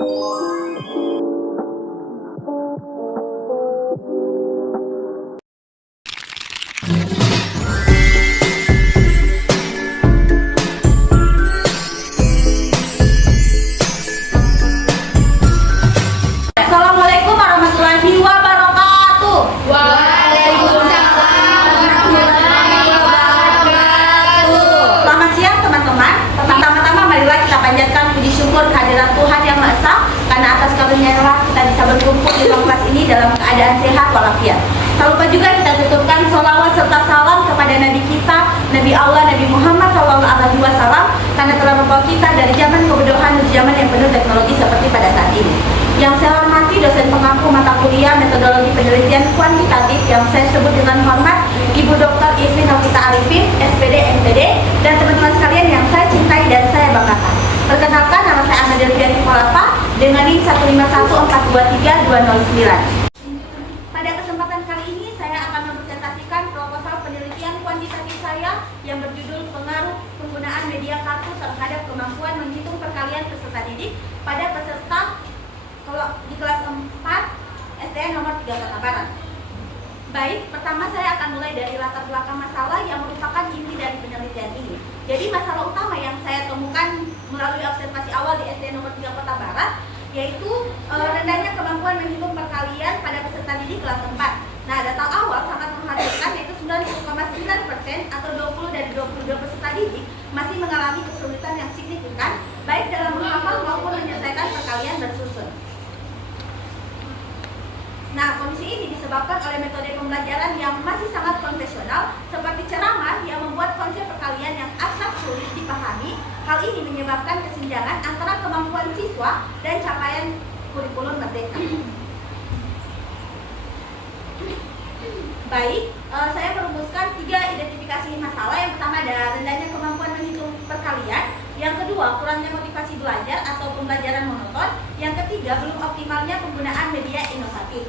Assalamualaikum warahmatullahi wabarakatuh. Waalaikumsalam warahmatullahi wabarakatuh. Selamat siang teman-teman. Pertama-tama marilah kita panjatkan puji syukur kehadirat Tuhan Yang Maha Esa, karena atas karunia-Nya kita bisa berkumpul di ruang kelas ini dalam keadaan sehat walafiat. Tak lupa juga kita tutupkan sholawat serta salam kepada Nabi kita, Nabi Allah, Nabi Muhammad SAW, karena telah membawa kita dari zaman kebodohan menuju zaman yang penuh teknologi seperti pada saat ini. Yang saya hormati dosen pengampu mata kuliah metodologi penelitian kuantitatif yang saya sebut dengan hormat Ibu Dr. Ifrin Novita Arifin, SPD, MPD, dan teman-teman sekalian yang saya cintai dan saya banggakan. Perkenalkan, nama saya Ahmad Delviani Polapa dengan NIM 151423209. Pada kesempatan kali ini saya akan mempresentasikan proposal penelitian kuantitatif saya yang berjudul Pengaruh Penggunaan Media Kartu Terhadap Kemampuan Menghitung Perkalian Peserta Didik pada peserta di kelas 4 STN nomor 3 Kota Barat. Baik, pertama saya akan mulai dari latar belakang masalah yang merupakan inti dari penelitian ini. Jadi masalah utama yang saya temukan melalui observasi awal di STN nomor 3 Kota Barat yaitu rendahnya kemampuan menghitung perkalian pada peserta didik kelas 4. Nah, data awal sangat menghasilkan yaitu 90,9% atau 20 dari 22 peserta didik masih mengalami kesulitan yang signifikan baik dalam menghafal maupun menyelesaikan perkalian bersusun. Nah, kondisi ini disebabkan oleh metode pembelajaran yang masih sangat konvensional seperti ceramah yang membuat konsep perkalian yang agak sulit dipahami. Hal ini menyebabkan kesenjangan antara kemampuan siswa dan capaian kurikulum merdeka. Baik, saya merumuskan 3 identifikasi masalah. Yang pertama ada rendahnya kemampuan menghitung perkalian. Yang kedua, kurangnya motivasi belajar atau pembelajaran monoton. Yang ketiga, belum optimalnya penggunaan media inovatif.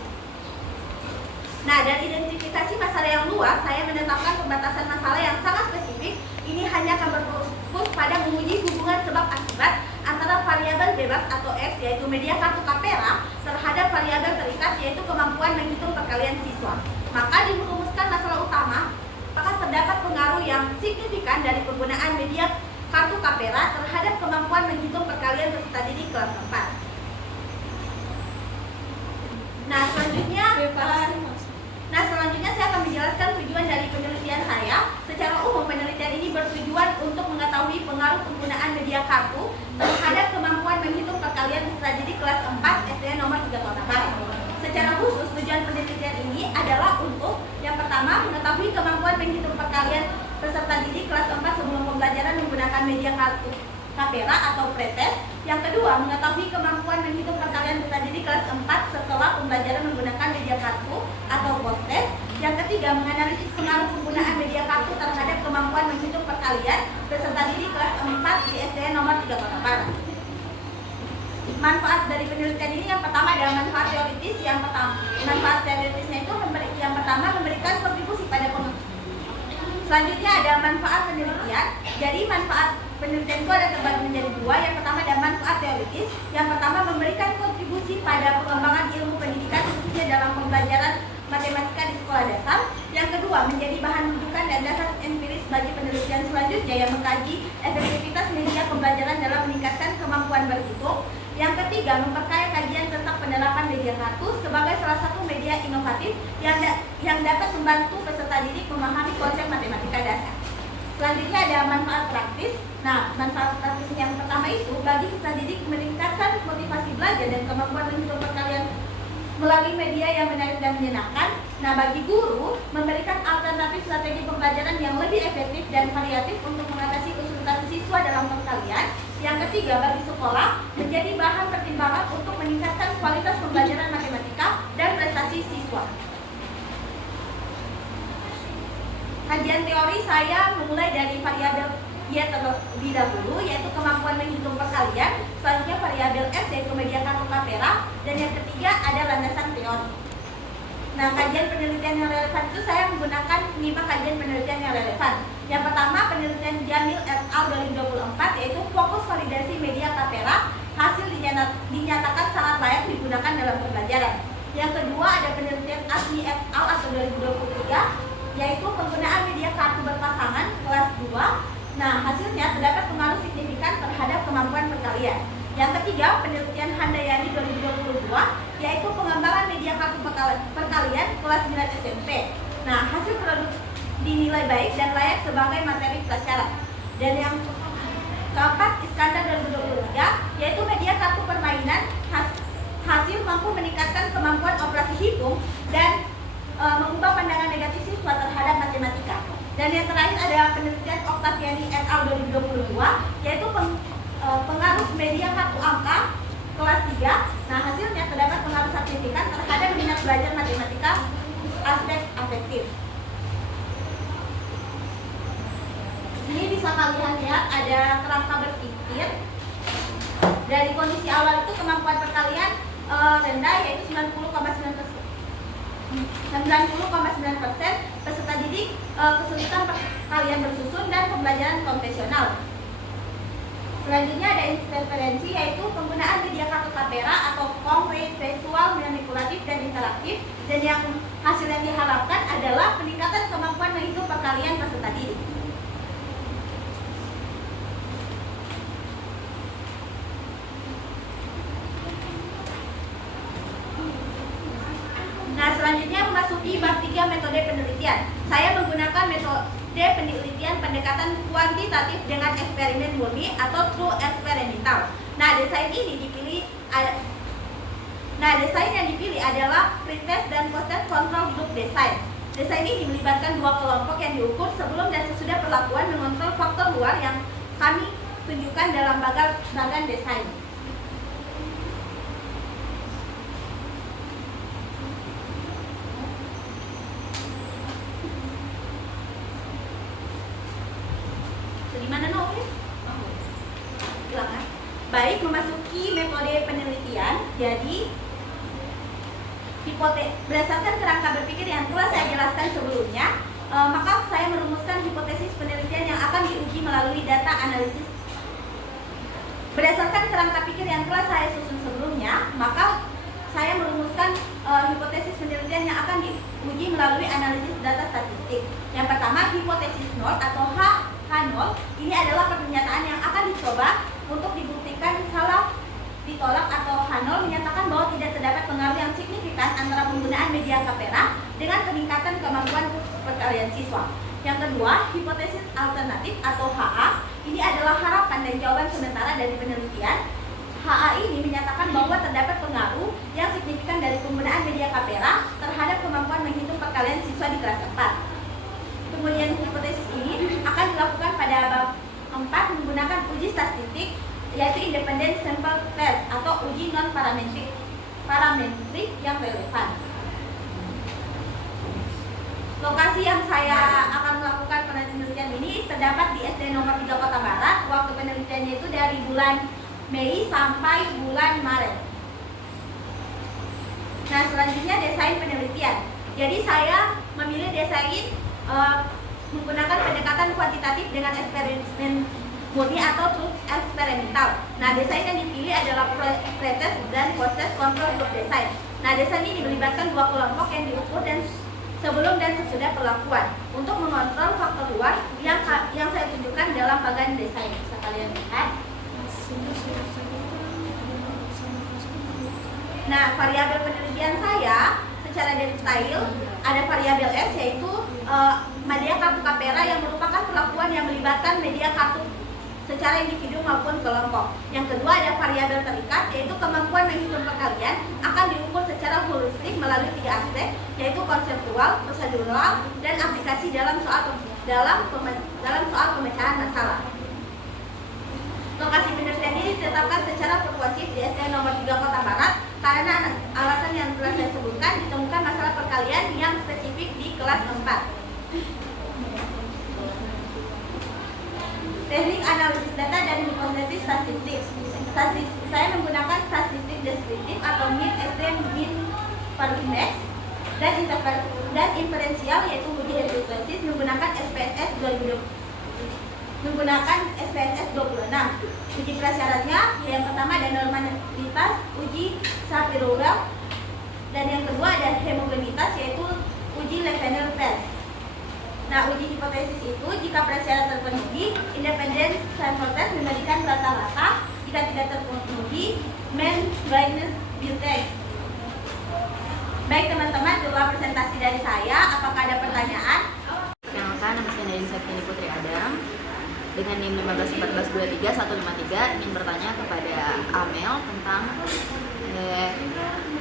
Nah, dari identifikasi masalah yang luas, saya menetapkan pembatasan masalah yang sangat spesifik. Ini hanya akan berfokus pada menguji hubungan sebab akibat antara variabel bebas atau X, yaitu media kartu Capera, terhadap variabel terikat, yaitu kemampuan menghitung perkalian siswa. Maka dirumuskan masalah utama, apakah terdapat pengaruh yang signifikan dari penggunaan media kartu Capera terhadap kemampuan menghitung perkalian peserta didik kelas 4. Nah, selanjutnya saya akan menjelaskan tujuan dari penelitian saya. Secara umum, penelitian ini bertujuan untuk mengetahui pengaruh penggunaan media kartu terhadap kemampuan menghitung perkalian peserta didik kelas 4 STN nomor 3 Kota Barat. Secara khusus, tujuan penelitian ini adalah untuk yang pertama, mengetahui kemampuan menghitung perkalian peserta didik kelas 4 sebelum pembelajaran menggunakan media kartu Capera atau pretest. Yang kedua, mengetahui kemampuan menghitung perkalian peserta didik kelas 4 setelah pembelajaran menggunakan media kartu atau post-test. Yang ketiga, menganalisis pengaruh penggunaan media kartu terhadap kemampuan menghitung perkalian peserta didik kelas 4 di STN nomor 3 Kota Barat. Manfaat dari penelitian ini yang pertama adalah manfaat teoritis. Manfaat teoritisnya itu yang pertama memberikan kontribusi pada Selanjutnya ada manfaat penelitian. Jadi manfaat penelitian itu ada terbagi menjadi 2. Yang pertama ada manfaat teoritis. Yang pertama memberikan kontribusi pada pengembangan ilmu pendidikan khususnya dalam pembelajaran matematika di sekolah dasar. Yang kedua menjadi bahan rujukan dan dasar empiris bagi penelitian selanjutnya yang mengkaji efektivitas media pembelajaran dalam meningkatkan kemampuan berhitung. Yang ketiga, memperkaya kajian tentang penerapan media kartu sebagai salah satu media inovatif yang dapat membantu peserta didik memahami konsep matematika dasar. Selanjutnya ada manfaat praktis. Nah, manfaat praktis yang pertama itu bagi peserta didik meningkatkan motivasi belajar dan kemampuan menghitung perkalian melalui media yang menarik dan menyenangkan. Nah, bagi guru memberikan alternatif strategi pembelajaran yang lebih efektif dan variatif untuk mengatasi kesulitan siswa dalam perkalian. Yang ketiga, bagi sekolah menjadi bahan pertimbangan untuk meningkatkan kualitas pembelajaran matematika dan prestasi siswa. Kajian teori saya memulai dari variabel Y terlebih dahulu, yaitu kemampuan menghitung perkalian. Selanjutnya variabel X, yaitu media kartu Capera. Dan yang ketiga ada landasan teori. Nah, kajian penelitian yang relevan itu saya menggunakan 5 kajian penelitian yang relevan. Yang pertama, penelitian Jamil et al. 2024, yaitu fokus validasi media Capera. Hasil dinyatakan Yang ketiga, penelitian Handayani 2022, yaitu pengembangan media kartu perkalian kelas 9 SMP. Nah, hasil produk dinilai baik dan layak sebagai materi prasyarat. Dan yang keempat, Iskandar 2023, yaitu media kartu permainan hasil mampu meningkatkan kemampuan operasi hitung dan mengubah pandangan negatif siswa terhadap matematika. Dan yang terakhir ada penelitian Oktaviani et al. 2022, yaitu pengaruh media kartu angka kelas 3. Nah, hasilnya terdapat pengaruh signifikan terhadap minat belajar matematika aspek afektif. Ini bisa kalian lihat ada kerangka berpikir. Dari kondisi awal itu kemampuan perkalian rendah, yaitu 90,9%, peserta didik kesulitan perkalian bersusun dan pembelajaran konvensional. Selanjutnya ada interferensi, yaitu penggunaan media kartu kamera atau konkret, visual, manipulatif, dan interaktif. Dan yang hasil yang diharapkan adalah peningkatan kemampuan menghitung perkalian peserta didik. Nah, selanjutnya memasuki bab 3 metode penelitian. Saya menggunakan metode penelitian pendekatan kuantitatif dengan eksperimen murni atau true experimental. Nah, desain yang dipilih adalah pretest dan post-test control group design. Desain ini melibatkan dua kelompok yang diukur sebelum dan sesudah perlakuan mengontrol faktor luar yang kami tunjukkan dalam bagan desain. Baik, memasuki metode penelitian. Jadi berdasarkan kerangka berpikir yang telah saya jelaskan sebelumnya, maka saya merumuskan hipotesis penelitian yang akan diuji melalui data analisis. Berdasarkan kerangka pikir yang telah saya susun sebelumnya, maka saya merumuskan hipotesis penelitian yang akan diuji melalui analisis data statistik. Yang pertama, hipotesis nol atau H0. Ini adalah pernyataan yang akan dicoba untuk dibuktikan salah ditolak, atau H0 menyatakan bahwa tidak terdapat pengaruh yang signifikan antara penggunaan media kamera dengan peningkatan kemampuan perkalian siswa. Yang kedua, hipotesis alternatif atau HA. Ini adalah harapan dan jawaban sementara dari penelitian. HA ini menyatakan bahwa terdapat pengaruh yang signifikan dari penggunaan media kamera terhadap kemampuan menghitung perkalian siswa di kelas 4. Kemudian hipotesis ini akan dilakukan pada bab 4 menggunakan uji statistik, yaitu independent sample test atau uji non parametrik yang relevan. Lokasi yang saya akan melakukan penelitian ini terdapat di SD nomor 3 Kota Barat. Waktu penelitiannya itu dari bulan Mei sampai bulan Maret. Nah, selanjutnya desain penelitian. Jadi saya memilih desain menggunakan pendekatan kuantitatif dengan eksperimen murni atau true eksperimental. Nah, desain yang dipilih adalah pretest dan post-test control group design. Nah, desain ini melibatkan dua kelompok yang diukur dan sebelum dan sesudah perlakuan untuk mengontrol faktor luar yang saya tunjukkan dalam bagan desain. Bisa kalian lihat. Nah, variabel penelitian saya secara detail ada variabel S, yaitu media kartu kamera yang merupakan perlakuan yang melibatkan media kartu secara individu maupun kelompok. Yang kedua ada variabel terikat, yaitu kemampuan menghitung perkalian akan diukur secara holistik melalui 3 aspek, yaitu konseptual, prosedural, dan aplikasi dalam soal pemecahan masalah. Lokasi penelitian ini ditetapkan secara persuasif di SD nomor 3 Kota Barat karena alasan yang telah saya sebutkan, ditemukan masalah perkalian yang spesifik di kelas 4. Teknik analisis data dan hipotesis statistik. Saya menggunakan statistik deskriptif atau mean estimate mean per index dan inferensial, yaitu uji hipotesis menggunakan SPSS 26. Uji prasyaratnya yang pertama ada normalitas, uji Shapiro-Wilk, dan yang kedua ada homogenitas, yaitu uji Lefebvre test. Nah, uji hipotesis itu jika prasyarat terpenuhi, independent sample test memberikan rata-rata. Jika tidak terpenuhi, di main brightness bill-test. Baik teman-teman, itulah presentasi dari saya. Apakah ada pertanyaan? Perkenalkan, nama saya Nadine Septiani Putri Adam dengan NIM 151423 ingin bertanya kepada Amel tentang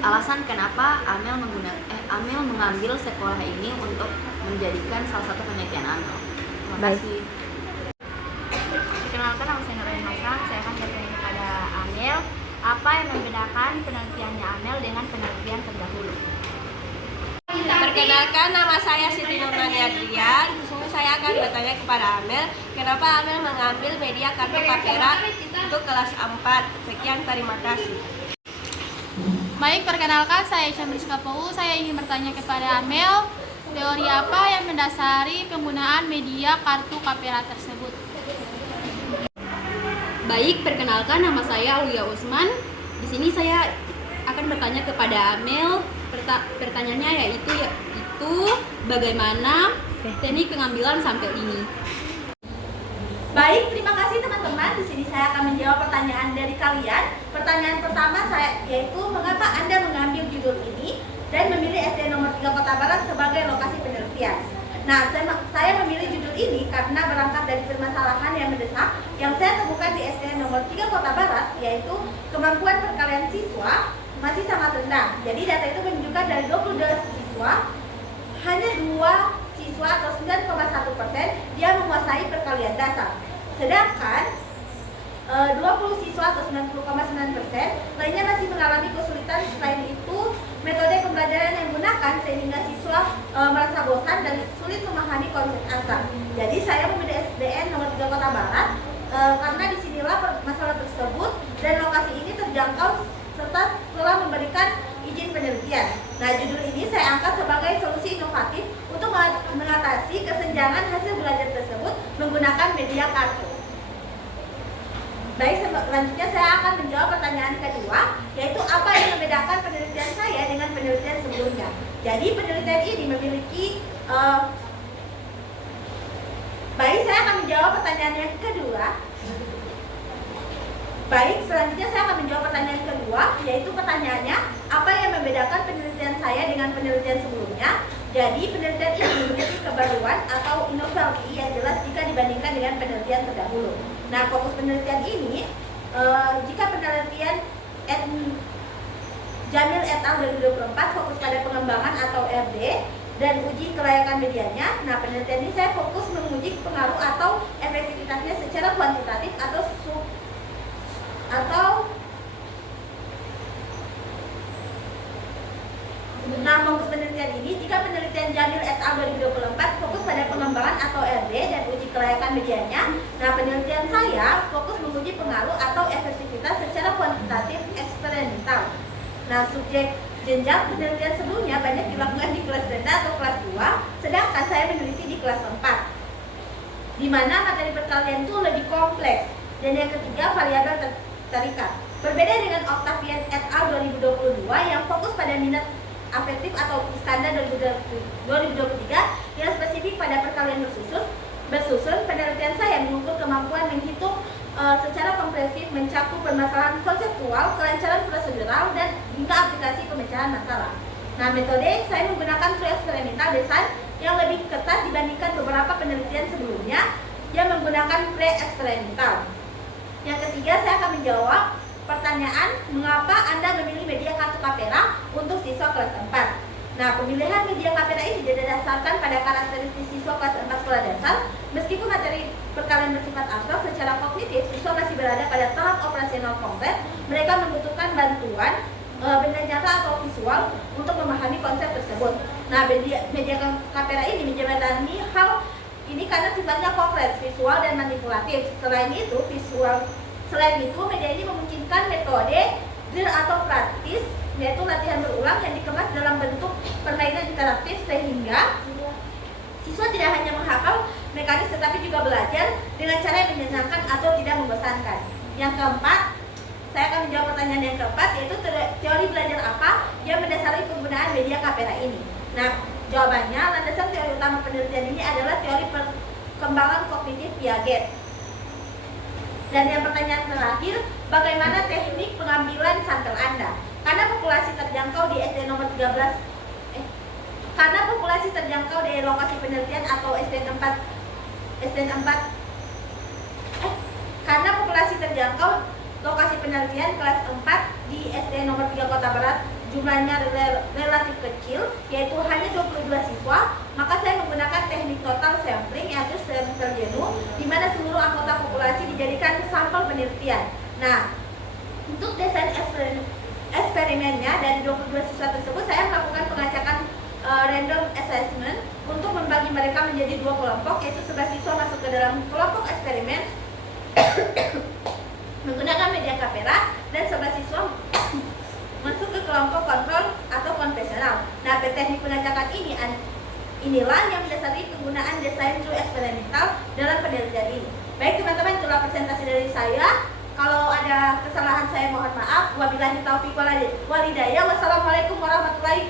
alasan kenapa Amel mengambil sekolah ini untuk menjadikan salah satu penelitian Amel. Terima kasih. Perkenalkan, nama saya Nurul Hasan. Saya akan bertanya kepada Amel, apa yang membedakan penelitiannya Amel dengan penelitian terdahulu? Perkenalkan, nama saya Siti Nurmani Adrian. Di sini saya akan bertanya kepada Amel, kenapa Amel mengambil media kartu Kapera untuk kelas 4. Sekian, terima kasih. Baik, perkenalkan saya Syamri Skapou. Saya ingin bertanya kepada Amel, teori apa yang mendasari penggunaan media kartu Kapera tersebut? Baik, perkenalkan, nama saya Aulia Usman. Di sini saya akan bertanya kepada Amel. Pertanyaannya yaitu bagaimana teknik pengambilan sampel ini. Baik, terima kasih teman-teman. Di sini saya akan menjawab pertanyaan dari kalian. Pertanyaan pertama saya yaitu mengapa Anda mengambil judul ini dan memilih SD nomor 3 Kota Barat sebagai lokasi penelitian. Nah, saya memilih judul ini karena berangkat dari permasalahan yang mendesak yang saya temukan di SD nomor 3 Kota Barat, yaitu kemampuan perkalian siswa masih sangat rendah. Jadi data itu menunjukkan dari 22 siswa, hanya 2 siswa atau 9,1% dia menguasai perkalian dasar. Sedangkan 20 siswa atau 90,9% lainnya masih mengalami kesulitan. Selain itu, metode pembelajaran yang digunakan sehingga siswa merasa bosan dan sulit memahami konsep asal. Jadi saya memilih SDN nomor 3 Kota Barat karena disinilah masalah tersebut dan lokasi ini terjangkau serta telah memberikan izin penelitian. Nah, judul ini saya angkat sebagai solusi inovatif untuk mengatasi kesenjangan hasil belajar tersebut menggunakan media kartu. Baik, selanjutnya saya akan menjawab pertanyaan kedua, yaitu apa yang membedakan penelitian saya dengan penelitian sebelumnya. Jadi penelitian ini memiliki baik, saya akan menjawab pertanyaan yang kedua. Baik, selanjutnya saya akan menjawab pertanyaan kedua, yaitu pertanyaannya, apa yang membedakan penelitian saya dengan penelitian sebelumnya? Jadi, penelitian ini memiliki kebaruan atau inovasi yang jelas jika dibandingkan dengan penelitian terdahulu. Nah, fokus penelitian ini, jika penelitian Jamil et al. 2024 fokus pada pengembangan atau RD dan uji kelayakan medianya. Nah, penelitian ini saya fokus menguji pengaruh atau efektivitasnya secara kuantitatif atau Nah, fokus penelitian ini, jika penelitian Jamil et al. 2024 fokus pada pengembangan atau RD dan uji kelayakan medianya. Nah, penelitian saya fokus menguji pengaruh atau efektivitas secara kuantitatif eksperimental. Nah, subjek jenjang penelitian sebelumnya banyak dilakukan di kelas rendah atau kelas 2, sedangkan saya meneliti di kelas 4, di mana materi perkalian itu lebih kompleks. Dan yang ketiga, variabel terikat. Berbeda dengan Octavian et al. 2022 yang fokus pada minat afektif atau standar 2023 yang spesifik pada perkalian bersusun, penelitian saya mengukur kemampuan menghitung secara komprehensif, mencakup permasalahan konseptual, kelancaran prosedural, dan hingga aplikasi pemecahan masalah. Nah, metode saya menggunakan pre-eksperimental design yang lebih ketat dibandingkan beberapa penelitian sebelumnya yang menggunakan pre-eksperimental. Yang ketiga, saya akan menjawab pertanyaan, mengapa Anda memilih media kartu Kapera untuk siswa kelas 4? Nah, pemilihan media Kapera ini didasarkan pada karakteristik siswa kelas 4 sekolah dasar. Meskipun materi perkalian bersifat abstrak, secara kognitif siswa masih berada pada tahap operasional konkret. Mereka membutuhkan bantuan benda nyata atau visual untuk memahami konsep tersebut. Nah, media Kapera ini menjembatani hal ini karena sifatnya konkret, visual, dan manipulatif. Selain itu, media ini memungkinkan metode drill atau praktis, yaitu latihan berulang yang dikemas dalam bentuk permainan interaktif sehingga siswa tidak hanya menghafal mekanis tetapi juga belajar dengan cara yang menyenangkan atau tidak membosankan. Yang keempat, saya akan menjawab pertanyaan yang keempat, yaitu teori belajar apa yang mendasari penggunaan media Kapera ini. Nah, jawabannya, landasan teori utama penelitian ini adalah teori perkembangan kognitif Piaget. Dan yang pertanyaan terakhir, bagaimana teknik pengambilan sampel Anda. Karena populasi terjangkau di SD nomor 13 karena populasi terjangkau di lokasi penelitian atau karena populasi terjangkau lokasi penelitian kelas 4 di SD nomor 3 Kota Barat jumlahnya relatif kecil, yaitu hanya 22 siswa, maka saya menggunakan teknik total sampling yaitu sampel genome, di mana seluruh anggota populasi dijadikan sampel penelitian. Nah, untuk desain eksperimennya dari 22 siswa tersebut saya melakukan pengacakan random assessment untuk membagi mereka menjadi 2 kelompok, yaitu 11 siswa masuk ke dalam kelompok eksperimen menggunakan media kamera dan 11 siswa masuk ke kelompok kontrol atau konvensional. Nah, teknik pengacakan inilah yang mendasari penggunaan desain true eksperimental dalam penelitian ini. Baik teman-teman, itulah presentasi dari saya. Kalau ada kesalahan saya mohon maaf. Wabillahi taufiq wal hidayah. Wassalamualaikum warahmatullahi